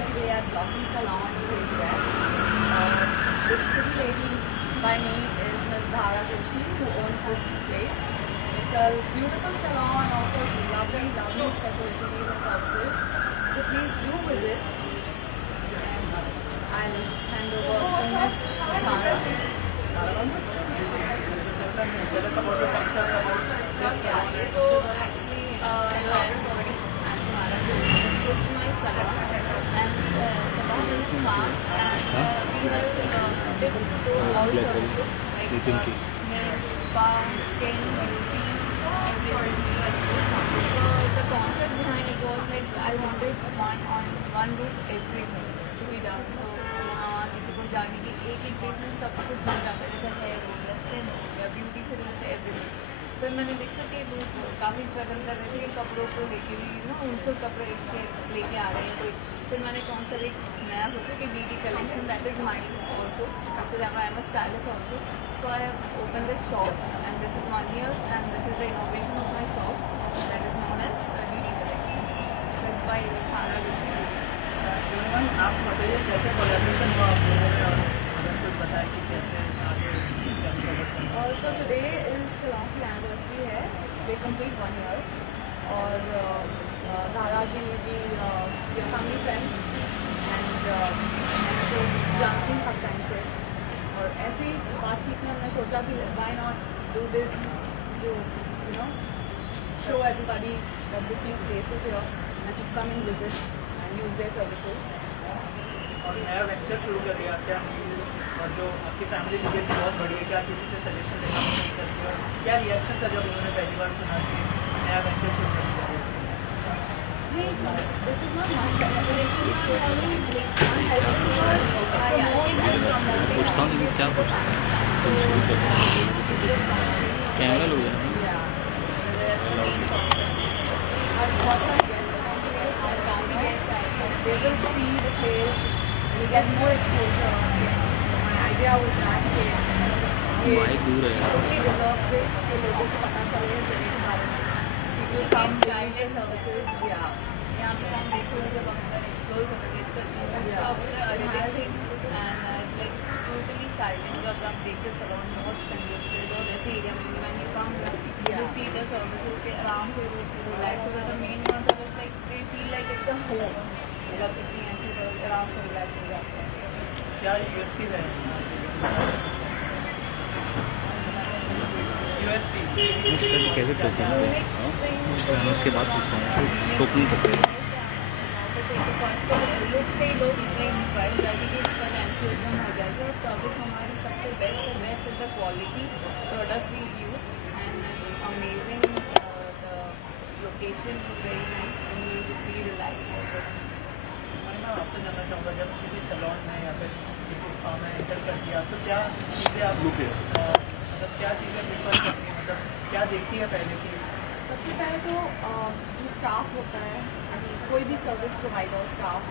here today at Blossom Salon in the US. This pretty lady by name is Ms. Dhara Joshi, who owns this place. It's a beautiful salon and offers lovely facilities and services. So please do visit. And I'll hand over to Ms. Dhara. Tell us about your concept about this salon. So actually, hello everybody. I'm Dhara Joshi. This is my salon, and salon is smart, and we have different all services like nail, spa, skin, beauty, everything. So the concept behind it was like I wanted one roof everything to be done. So किसी को जाने की एक place में सब कुछ बन जाता है, जैसे हेयर हो गया, स्किन हो गया, ब्यूटी से रिलेटेड एवरीथिंग. फिर मैंने देखा कि लोग काफ़ी स्ट्रगल कर रहे थे कपड़ों को लेके भी, उनसे कपड़े लेके आ रहे हैं कोई. फिर मैंने कॉन्सेप्ट एक नया सोचा कि DD collection that is mine also, so that I am a stylist also. So I have opened this shop and this is 1 year and this is the innovation of my shop that is known as DD Collection. So it's by Dhara Joshi. आप बताइए कैसे collaboration हुआ आप लोगों में, और अगर कुछ बताएं कि कैसे आगे क्या प्रोडक्ट करना है. So today is salon की anniversary है. They complete 1 year. और धारा जी भी your family friends and मैंने तो जानती हूँ काफ़ी टाइम से. और ऐसे ही बातचीत में हमने सोचा कि why not do this to show everybody that this new place is here and to come and visit and use their services. और नया वेंचर शुरू कर रही है क्या, और जो आपकी फैमिली लीगेसी बहुत बड़ी है, क्या किसी से सजेशन लेना पसंद करती है, और क्या रिएक्शन था जब उन्होंने पहली बार सुना कि नया वेंचर शुरू करने जा रही है. This is not my family. This is totally helping her promote and पूछता हूँ लेकिन क्या पूछता हूँ तुम शुरू कर कैमरा लो यार. They will see the place and you get more exposure. My idea was that mic दूर है यार. totally deserve this कि लोगों को पता चले जगह के बारे में. People come to use their services. Yeah. यहाँ पे हम देखोगे जब हम अंदर एक्सप्लोर करेंगे everything and it's like totally silent. जब आप देखते salon बहुत congested और ऐसे एरिया में when you come you see the services के आराम से relax हो जाता है. Main concept is like they feel like it's a home. मतलब इतनी अच्छी आराम से relax हो जाते हैं. क्या यूएसपी है, यूएसपी कैसे टोकन है उसके बाद पूछता हूँ टोकन सकते हैं. लोग से लोग इतने इंस्पायर हो जाएगी कि इसका एंथुसिज्म हो जाएगा. और सर्विस हमारी सबसे best is the quality product we use and amazing. The location is very nice and you will be relax. मैं आपसे जानना चाहूँगा, जब किसी सैलून में या फिर किसी स्पा में एंटर कर दिया तो क्या चीज़ें आप मतलब क्या चीज़ें प्रेफर करती हैं, मतलब क्या देखती है पहले की. सबसे पहले तो जो स्टाफ होता है, कोई भी service provider staff,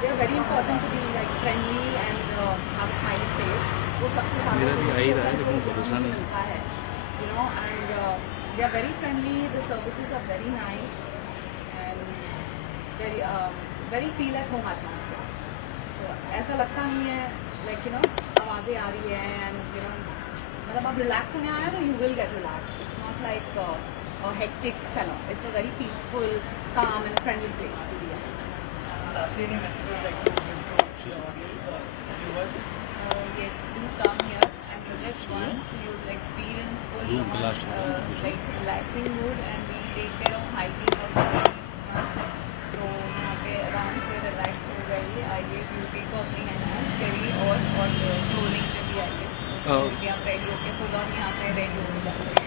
they are very important to be like friendly and have smiling face. वो सबसे मेरा भी आ ही रहा है, जो लेकिन भरोसा नहीं. मिलता है and they are very friendly. The services are very nice and very feel at home atmosphere. तो ऐसा लगता नहीं है लाइक आवाज़ें आ रही है एंड मतलब आप रिलैक्स होने आए तो you will get relax. It's not like a hectic salon. It's a very peaceful, calm and friendly place to be at. Lastly, any message would like to give to the audience or viewers? Yes, do come here and visit once. You will experience full like relaxing mood and we take care of hygiene also. So यहाँ पे आराम से relax हो जाइए. आइए beauty को अपनी enhance करिए और क्लोनिंग पे भी आइए. ब्यूटी आप रेडी होके खुद हम यहाँ पे रेडी हो जाते हैं.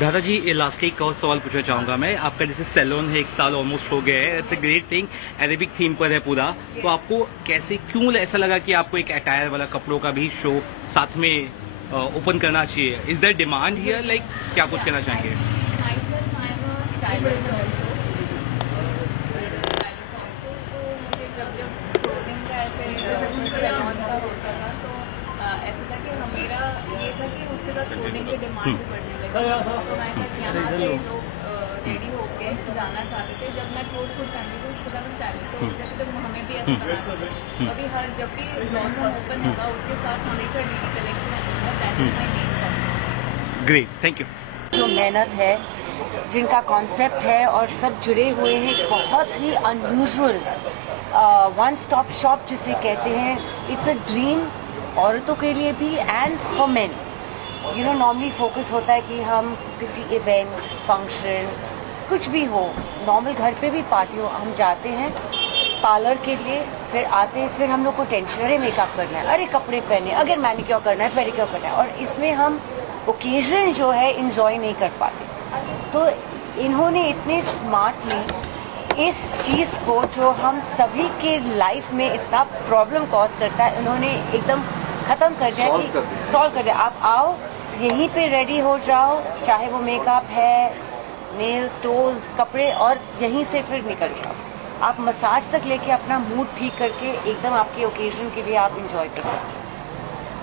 दादा जी लास्टली एक और सवाल पूछना चाहूँगा मैं. आपका जैसे सैलून है 1 साल ऑलमोस्ट हो गया है, it's a great thing, Arabic theme पर है पूरा. तो आपको कैसे क्यों ऐसा लगा कि आपको एक अटायर वाला कपड़ों का भी शो साथ में ओपन करना चाहिए? Is their demand here, like क्या कुछ कहना चाहेंगे? Myself, I am a stylist also. तो मुझे जब क्लोथिंग का ऐसे सैलून का होता था तो ऐसा था कि मेरा ये था कि उसके साथ क्लोथिंग की डिमांड भी बढ़ने लगी. तो मैं यहाँ से लोग रेडी होके जाना चाहते थे. जब मैं खुद पहनती थी उसके साथ स्टाइलिश जैसे तक हमें भी ऐसा बनाना है। अभी हर जब भी ब्लॉसम ओपन होगा उसके साथ हमेशा डीडी कलेक्शन आएगा, that is my main focus. Great, thank you. जो मेहनत है, जिनका कॉन्सेप्ट है और सब जुड़े हुए हैं, बहुत ही अनयूजुअल वन स्टॉप शॉप जिसे कहते हैं, इट्स अ ड्रीम औरतों के लिए भी and for main. You know normally focus होता है कि हम किसी इवेंट, फंक्शन, कुछ भी हो, नॉर्मल घर पे भी पार्टी हो, हम जाते हैं पार्लर के लिए, फिर आते हैं, फिर हम लोग को टेंशन, अरे मेकअप करना है, अरे कपड़े पहने, अगर मैनिक्योर करना है, पेडिक्योर करना है, और इसमें हम ओकेजन जो है इंजॉय नहीं कर पाते। तो इन्होंने इतने स्मार्टली इस चीज़ को जो हम सभी के लाइफ में इतना प्रॉब्लम कॉज करता है, उन्होंने एकदम ख़त्म कर दिया कि सॉल्व कर दिया। आप आओ, यहीं पे रेडी हो जाओ, चाहे वो मेकअप है, नेल्स, टोज, कपड़े, और यहीं से फिर निकल जाओ। आप मसाज तक लेके अपना मूड ठीक करके एकदम आपके ओकेजन के लिए आप इंजॉय कर सकते हैं।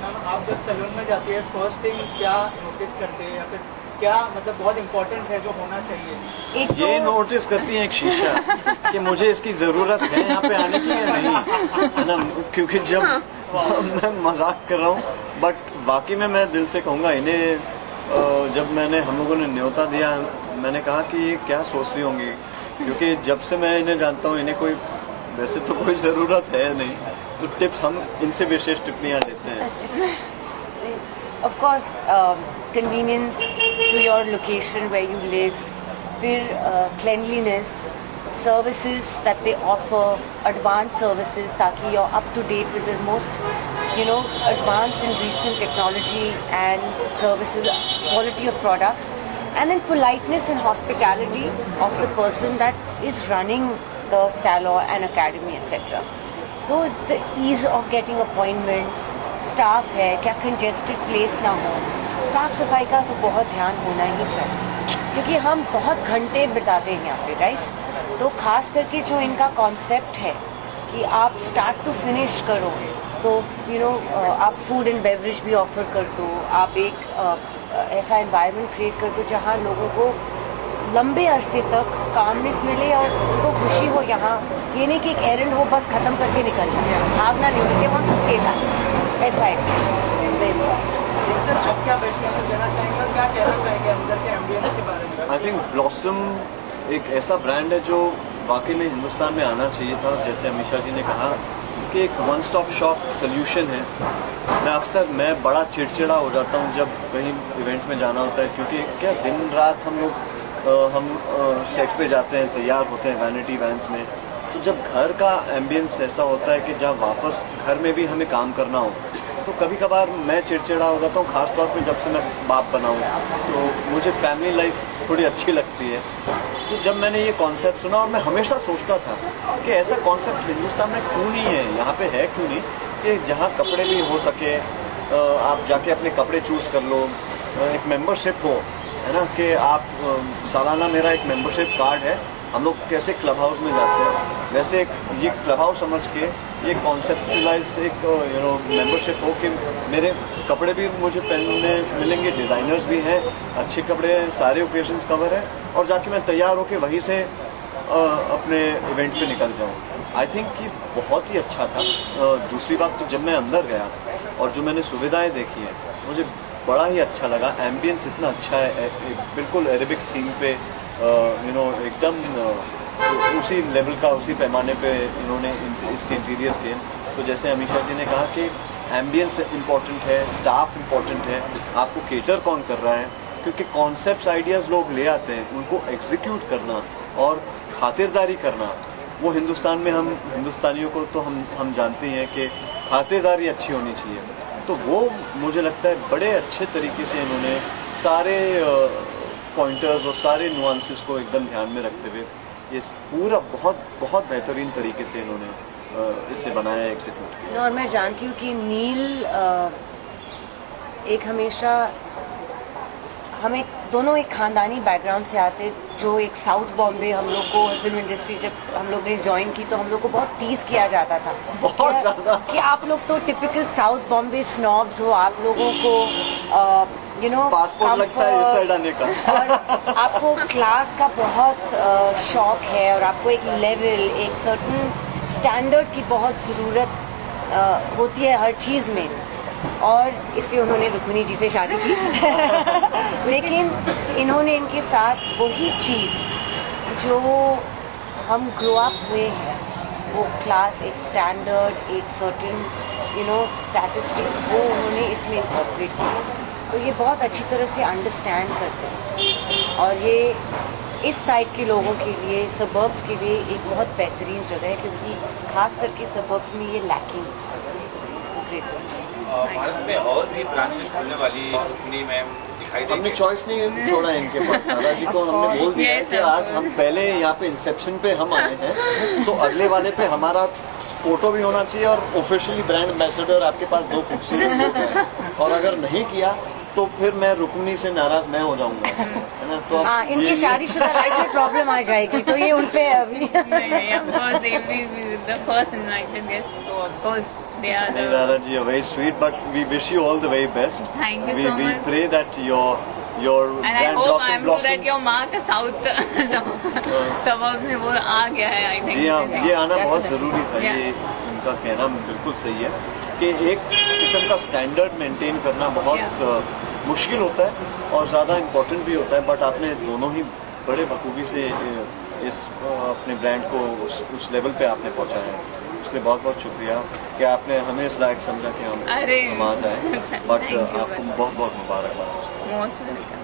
मैम आप जब सैलून में जाती है फर्स्ट थिंग क्या नोटिस करते हैं, या फिर क्या मतलब बहुत इंपॉर्टेंट है जो होना चाहिए? एक ये तो नोटिस करती है एक शीशा कि मुझे इसकी जरूरत है यहाँ पे आने की या नहीं, है ना? क्योंकि जब मैं मजाक कर रहा हूँ, बट वाकई में मैं दिल से कहूँगा इन्हें, जब मैंने हम लोगों ने न्योता दिया, मैंने कहा कि ये क्या सोच रही होंगी, क्योंकि जब से मैं इन्हें जानता हूँ, इन्हें कोई वैसे तो कोई ज़रूरत है नहीं, तो टिप्स हम इनसे विशेष टिप्पणियाँ लेते हैं। of course convenience to your location where you live, फिर cleanliness, services that they offer, advanced services, ताकि you're up to date with the most advanced and recent technology and services, quality of products, and then politeness and hospitality of the person that is running the salon and academy, etc. So the ease of getting appointments, staff है, क्या congested place ना हो, साफ सफाई का तो बहुत ध्यान होना ही चाहिए, क्योंकि हम बहुत घंटे बिताते हैं यहाँ पे, राइट? तो खास करके जो इनका कॉन्सेप्ट है कि आप स्टार्ट टू फिनिश करो, तो आप फूड एंड बेवरेज भी ऑफर कर दो, आप एक ऐसा एनवायरनमेंट क्रिएट कर दो जहाँ लोगों को लंबे अरसे तक कामनेस मिले और उनको खुशी हो। यहाँ ये नहीं कि एक एरेंड हो बस ख़त्म करके निकलना, भागना नहीं, उनके वहाँ टू स्टे बैक, ऐसा है। सर आप क्या बेस्ट विशेष देना चाहेंगे और क्या कहना चाहेंगे अंदर के एम्बियंस के बारे में? आई थिंक ब्लॉसम एक ऐसा ब्रांड है जो वाकई में हिंदुस्तान में आना चाहिए था। जैसे अमीषा जी ने कहा कि एक वन स्टॉप शॉप सोल्यूशन है। मैं बड़ा चिड़चिड़ा हो जाता हूँ जब कहीं इवेंट में जाना होता है, क्योंकि क्या दिन रात हम सेट पे जाते हैं, तैयार होते हैं वैनिटी वैन्स में, तो जब घर का एम्बियंस ऐसा होता है कि जब वापस घर में भी हमें काम करना हो, तो कभी कभार मैं चिड़चिड़ा हो जाता हूँ, खासतौर पे जब से मैं बाप बना हूँ, तो मुझे फैमिली लाइफ थोड़ी अच्छी लगती है। तो जब मैंने ये कॉन्सेप्ट सुना, और मैं हमेशा सोचता था कि ऐसा कॉन्सेप्ट हिंदुस्तान में क्यों नहीं है, यहाँ पे है क्यों नहीं, कि जहाँ कपड़े भी हो सके, आप जाके अपने कपड़े चूज़ कर लो, एक मेंबरशिप हो, है ना, कि आप सालाना मेरा एक मेंबरशिप कार्ड है, हम लोग कैसे क्लब हाउस में जाते हैं वैसे ये क्लब हाउस समझ के ये कॉन्सेप्चुलाइज एक मेंबरशिप हो कि मेरे कपड़े भी मुझे पहनने मिलेंगे, डिज़ाइनर्स भी हैं, अच्छे कपड़े हैं, सारे ओकेजन्स कवर हैं, और जाके मैं तैयार होके वहीं से अपने इवेंट पे निकल जाऊँ। आई थिंक कि बहुत ही अच्छा था। दूसरी बात तो जब मैं अंदर गया और जो मैंने सुविधाएं देखी हैं, मुझे बड़ा ही अच्छा लगा। एम्बियंस इतना अच्छा है, बिल्कुल अरेबिक थीम पे, एकदम उसी लेवल का, उसी पैमाने पे इन्होंने इसके इंटीरियर्स किए। तो जैसे अमीषा जी ने कहा कि एम्बियंस इम्पॉर्टेंट है, स्टाफ इम्पॉर्टेंट है, आपको केटर कौन कर रहा है, क्योंकि कॉन्सेप्ट्स आइडियाज़ लोग ले आते हैं, उनको एग्जीक्यूट करना और खातिरदारी करना, वो हिंदुस्तान में हम हिंदुस्तानियों को तो हम जानते हैं कि खातिरदारी अच्छी होनी चाहिए। तो वो मुझे लगता है बड़े अच्छे तरीके से इन्होंने सारे पॉइंटर्स और सारे नुआंसेस को एकदम ध्यान में रखते हुए ये पूरा बहुत बेहतरीन तरीके से इन्होंने इसे बनाया, एग्जीक्यूट किया। और मैं जानती हूँ कि नील एक हमेशा हम एक दोनों एक खानदानी बैकग्राउंड से आते, जो एक साउथ बॉम्बे हम लोग को फिल्म इंडस्ट्री जब हम लोग ने ज्वाइन की तो हम लोग को बहुत टीज किया जाता था बहुत ज़्यादा कि आप लोग तो टिपिकल साउथ बॉम्बे स्नॉब्स हो, आप लोगों को पासपोर्ट लगता है इस साइड आने का और आपको क्लास का बहुत शौक है और आपको एक लेवल, एक सर्टन स्टैंडर्ड की बहुत ज़रूरत होती है हर चीज़ में, और इसलिए उन्होंने रुक्मिणी जी से शादी की। लेकिन इन्होंने इनके साथ वही चीज़ जो हम ग्रो अप हुए हैं, वो क्लास, एक स्टैंडर्ड, एक सर्टेन स्टैटिस्टिक, वो उन्होंने इसमें इनकॉर्पोरेट किया। तो ये बहुत अच्छी तरह से अंडरस्टैंड करते हैं, और ये इस साइड के लोगों के लिए, सबर्ब्स के लिए एक बहुत बेहतरीन जगह है, क्योंकि खास करके सबर्ब्स में ये लैकिंग है। भारत में और भी ब्रांचेस खुलने वाली रुक्मिणी मैम दिखाई हमने देंगे। चॉइस नहीं छोड़ा इनके पास। दादाजी को हमने बोल दिया है कि आज हम पहले यहाँ पे इंसेप्शन पे हम आए हैं, तो अगले वाले पे हमारा फोटो भी होना चाहिए, और ऑफिशियली ब्रांड एम्बेसडर आपके पास 2 खूबसूरत लोग हैं, और अगर नहीं किया तो फिर मैं रुक्मिणी से नाराज मैं हो जाऊंगा, है ना। तो हाँ, इनकी शादीशुदा लाइफ में प्रॉब्लम आ जाएगी, तो ये उन पे अभी नहीं, of course they will be the first invited guests, so of course they are नहीं, the. दादा जी, very sweet, but we wish you all the very best. Thank you we, so we much. pray that your And I brand hope I'm sure that blossoms. your mark south suburbs में वो आ गया है, I think. जी हाँ, ये आना बहुत ज़रूरी था। Yeah. ये उनका कहना बिल्कुल सही है कि एक किस्म का स्टैंडर्ड मेंटेन करना बहुत मुश्किल होता है और ज़्यादा इम्पोर्टेंट भी होता है, बट आपने दोनों ही बड़े बखूबी से इस अपने ब्रांड को उस लेवल पे आपने पहुंचाया है। उसके बहुत बहुत शुक्रिया कि आपने हमें इस लायक समझा कि हम आ जाए, बट आपको बहुत बहुत मुबारकबाद। Most welcome.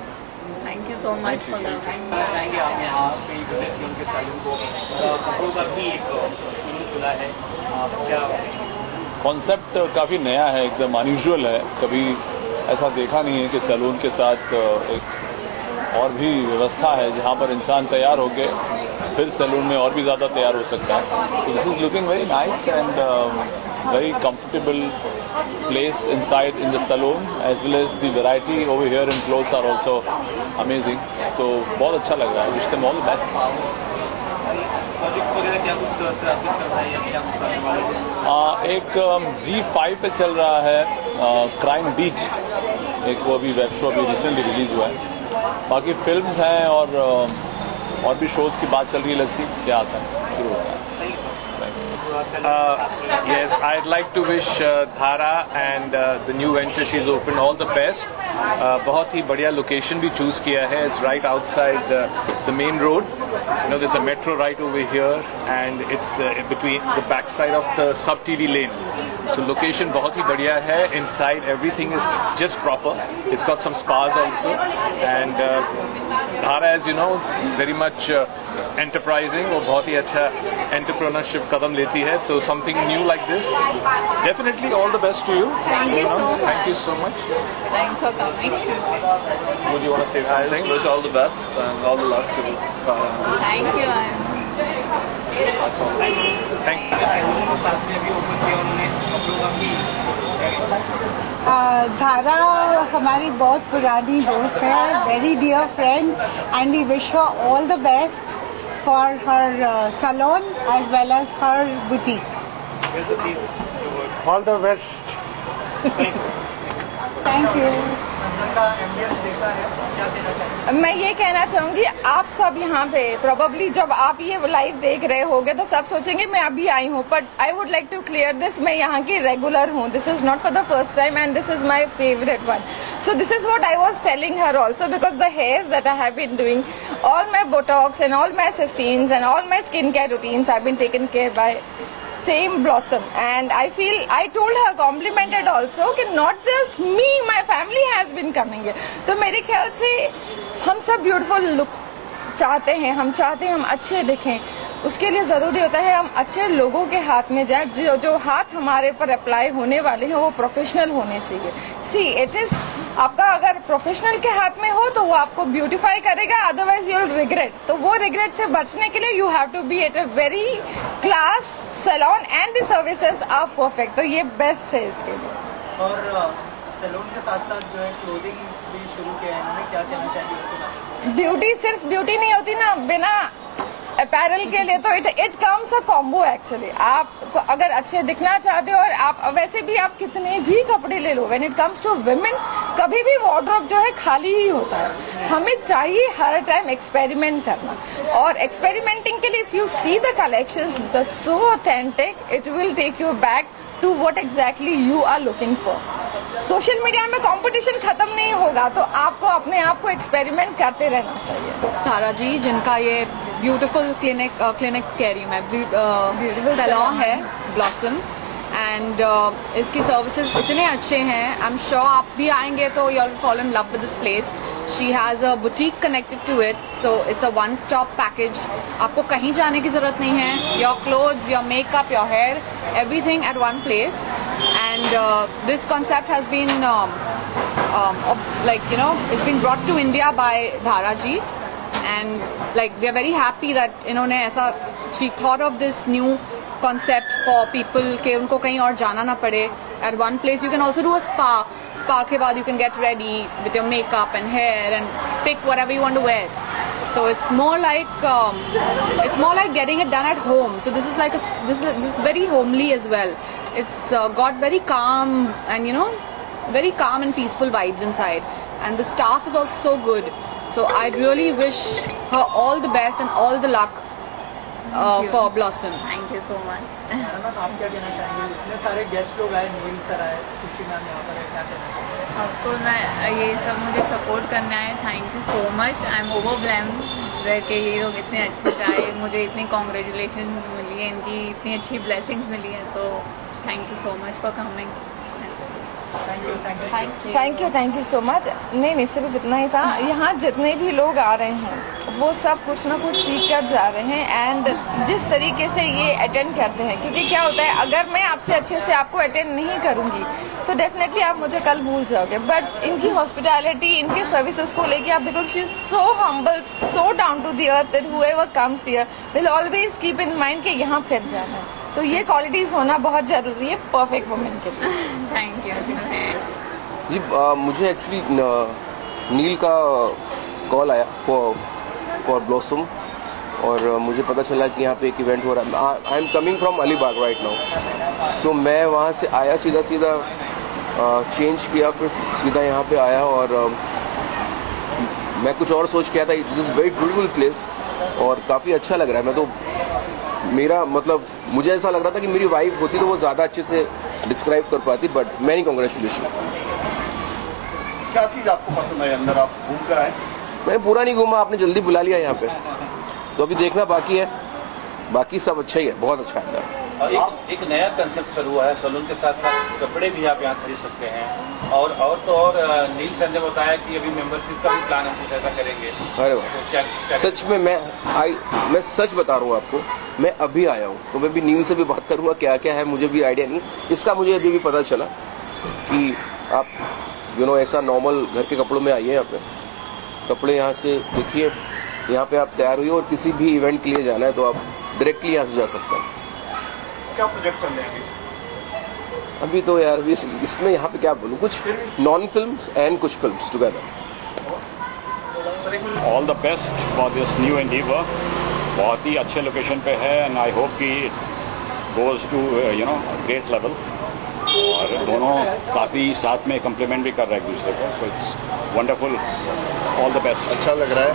Thank you so much for coming. बताएंगे आप यहाँ पे विजिट किया उनके सैलून को, कपड़ों का भी एक शोरूम खुला है, क्या कॉन्सेप्ट काफ़ी नया है, एकदम अनयूजुअल है। कभी ऐसा देखा नहीं है कि सैलून के साथ एक और भी व्यवस्था है जहाँ पर इंसान तैयार होके फिर सैलून में और भी ज़्यादा तैयार हो सकता है। This is looking very nice and very comfortable place inside in the salon, as well as the variety over here in clothes are also amazing. तो बहुत अच्छा लग रहा है। Wish them all the best. Projects वगैरह क्या कुछ sir आपके चल रहा है या क्या कुछ आने वाला है? एक Z5 पे चल रहा है क्राइम बीच, एक वो अभी वेब शो अभी रिसेंटली रिलीज हुआ है। बाकी फिल्म्स हैं और भी शोज़ की बात चल रही है। लस्सी क्या आता है, शुरू होता है। Yes, I'd like to wish Dhara and the new venture she's opened all the best. बहुत ही बढ़िया लोकेशन भी चूज किया है. It's right outside the main road. You know, there's a metro right over here, and it's between the backside of the sub TV lane. So location बहुत ही बढ़िया है. Inside everything is just proper. It's got some spas also, and Dhara, as you know, very much enterprising. वो बहुत ही अच्छा entrepreneurship कदम लेती है. तो something new like this, definitely all the best to you. Thank you so much. Thank you so much. Thanks for coming. Would you want to say something? Wish all the best and all the luck to Thank you. साथ में अभी open किया उन्होंने कपड़ों का भी। धारा हमारी बहुत पुरानी दोस्त है, very dear friend, and we wish her all the best for her salon as well as her boutique. All the best. Thank you. का एम्बियंस देखा है, क्या कहना चाहिए? मैं ये कहना चाहूंगी, आप सब यहाँ पे प्रोबेबली जब आप ये लाइव देख रहे होगे तो सब सोचेंगे मैं अभी आई हूँ, but I would like to clear this, मैं यहाँ की रेगुलर हूँ. This is not for the first time and this is my favourite one. So this is what I was telling her also, because the hairs that I have been doing, all my Botox and all my Cystines and all my skincare routines have been taken care by same Blossom, and I feel I told her, complimented also, कि not just me, my family has been coming here. तो मेरे ख्याल से हम सब beautiful look चाहते हैं, हम चाहते हैं हम अच्छे दिखें. उसके लिए ज़रूरी होता है हम अच्छे लोगों के हाथ में जाए. जो हाथ हमारे पर अप्लाई होने वाले हैं वो प्रोफेशनल होने चाहिए. सी इट इज़, आपका अगर प्रोफेशनल के हाथ में हो तो वो आपको ब्यूटीफाई करेगा, अदरवाइज यू विल रिग्रेट. तो वो रिग्रेट से बचने के लिए you have to be at a very class salon and the services are perfect. तो ये बेस्ट है इसके लिए. और सैलून के साथ साथ जो है क्लोथिंग भी शुरू किया है इन्होंने, क्या कहना चाहिए उसके बारे में? ब्यूटी सिर्फ ब्यूटी नहीं होती ना बिना अपैरल के लिए, तो it comes a combo actually. आप अगर अच्छे दिखना चाहते हो और आप वैसे भी आप कितने भी कपड़े ले लो, when it comes to women कभी भी वार्डरोब जो है खाली ही होता है। हमें चाहिए हर टाइम एक्सपेरिमेंट करना, और एक्सपेरिमेंटिंग के लिए if you see the collections the so authentic it will take you back to what exactly you are looking for. Social media में कंपटीशन खत्म नहीं होगा, तो आपको अपने आप को एक्सपेरिमेंट करते रहना चाहिए। तारा जी, जिनका ये ब्यूटीफुल क्लिनिक कह रही हूँ मैं, ब्यूटीफुल सैलून है ब्लॉसम, एंड इसकी सर्विसेज इतने अच्छे हैं। आई एम श्योर आप भी आएंगे तो you will fall in love with this place. She has a boutique connected to it, so it's a one stop package. आपको कहीं जाने की ज़रूरत नहीं है। Your clothes, your makeup, your hair, everything at one place. And this concept has been it's been brought to India by Dhara ji, and like we are very happy that इन्होंने ऐसा, she thought of this new concept for people कि उनको कहीं और जाना ना पड़े। At one place you can also do a spa के बाद you can get ready with your makeup and hair and pick whatever you want to wear. So it's more like getting it done at home. So this is like this is very homely as well. It's got very calm and very calm and peaceful vibes inside, and the staff is also so good. So I really wish her all the best and all the luck for Blossom. Thank you so much. Ma'am, आप क्या कहना चाहेंगे? इतने सारे guest लोग आए, नील sir आए, खुशी मैम यहाँ पर है, क्या कहना चाहेंगे? आपको मैं ये सब मुझे सपोर्ट करने आए, thank you so much. I am overwhelmed रह के ये लोग इतने अच्छे से आए, मुझे इतनी कॉन्ग्रेचुलेशन मिली है, इनकी इतनी अच्छी ब्लेसिंग्स मिली हैं, तो thank you so much for coming. Thank you so much. नहीं सिर्फ इतना ही था। यहाँ जितने भी लोग आ रहे हैं वो सब कुछ ना कुछ सीख कर जा रहे हैं, एंड जिस तरीके से ये अटेंड करते हैं, क्योंकि क्या होता है अगर मैं आपसे अच्छे से आपको अटेंड नहीं करूँगी तो डेफिनेटली आप मुझे कल भूल जाओगे। बट इनकी हॉस्पिटैलिटी, इनके सर्विसेज को लेके आप देखो, she is so humble, so down to the earth that whoever comes here will always keep in mind कि यहाँ फिर जाना है। तो ये क्वालिटीज होना बहुत जरूरी है परफेक्ट वुमेन के लिए। थैंक यू जी। मुझे एक्चुअली नील का कॉल आया फॉर ब्लॉसम, और मुझे पता चला कि यहाँ पे एक इवेंट हो रहा है। I am coming from Alibag right now, so मैं वहाँ से आया, सीधा चेंज किया, फिर सीधा यहाँ पे आया, और मैं कुछ और सोच के आया था। It is very beautiful place और काफ़ी अच्छा लग रहा है। मैं तो मुझे ऐसा लग रहा था कि मेरी वाइफ होती तो वो ज़्यादा अच्छे से डिस्क्राइब कर पाती, बट मैनी कॉन्ग्रेचुलेशन। क्या चीज़ आपको पसंद आई अंदर, आप घूम कर आए? मैंने पूरा नहीं घूमा, आपने जल्दी बुला लिया यहाँ पे, तो अभी देखना बाकी है। बाकी सब अच्छा ही है, बहुत अच्छा है अंदर। एक नया कंसेप्ट शुरू हुआ है, सैलून के साथ साथ कपड़े भी आप यहाँ खरीद सकते हैं, और नील सर ने बताया कि अभी मेंबरशिप का भी प्लान हम कुछ ऐसा करेंगे। अरे वाह, सच में मैं सच बता रहा हूँ आपको, मैं अभी आया हूँ, तो मैं भी नील से भी बात करूँगा क्या क्या है, मुझे भी आइडिया नहीं। इसका मुझे अभी भी पता चला कि आप ऐसा नॉर्मल घर के कपड़ों में आइए, यहाँ पे कपड़े यहाँ से देखिए, यहाँ पे आप तैयार हुई, और किसी भी इवेंट के लिए जाना है तो आप डायरेक्टली यहाँ से जा सकते हैं। क्या प्रोजेक्ट चल रहे हैं अभी तो यार इसमें यहाँ पे क्या बोलूँ, कुछ नॉन फिल्म्स एंड कुछ films together. All the best for this new endeavour. बहुत ही अच्छे लोकेशन पे है, एंड आई होप कि गोज टू ग्रेट लेवल, और दोनों काफ़ी साथ में कम्प्लीमेंट भी कर रहे हैं एक दूसरे को, so it's wonderful. All the best. अच्छा लग रहा है,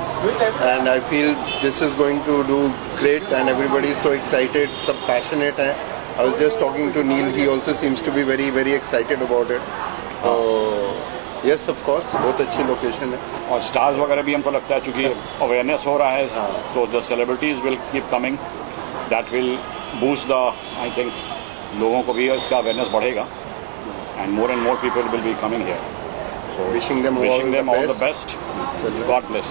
and I feel this is going to do great, and everybody so excited, सब पैशनेट हैं। I was just talking to Neel, he also seems to be very very excited about it. तो yes of course बहुत अच्छी location है, और stars वगैरह भी हमको लगता है चूँकि अवेयरनेस हो रहा है, तो the celebrities will keep coming, that will boost the, I think लोगों को भी इसका अवेयरनेस बढ़ेगा, and more people will be coming here. So wishing them all the best. God bless.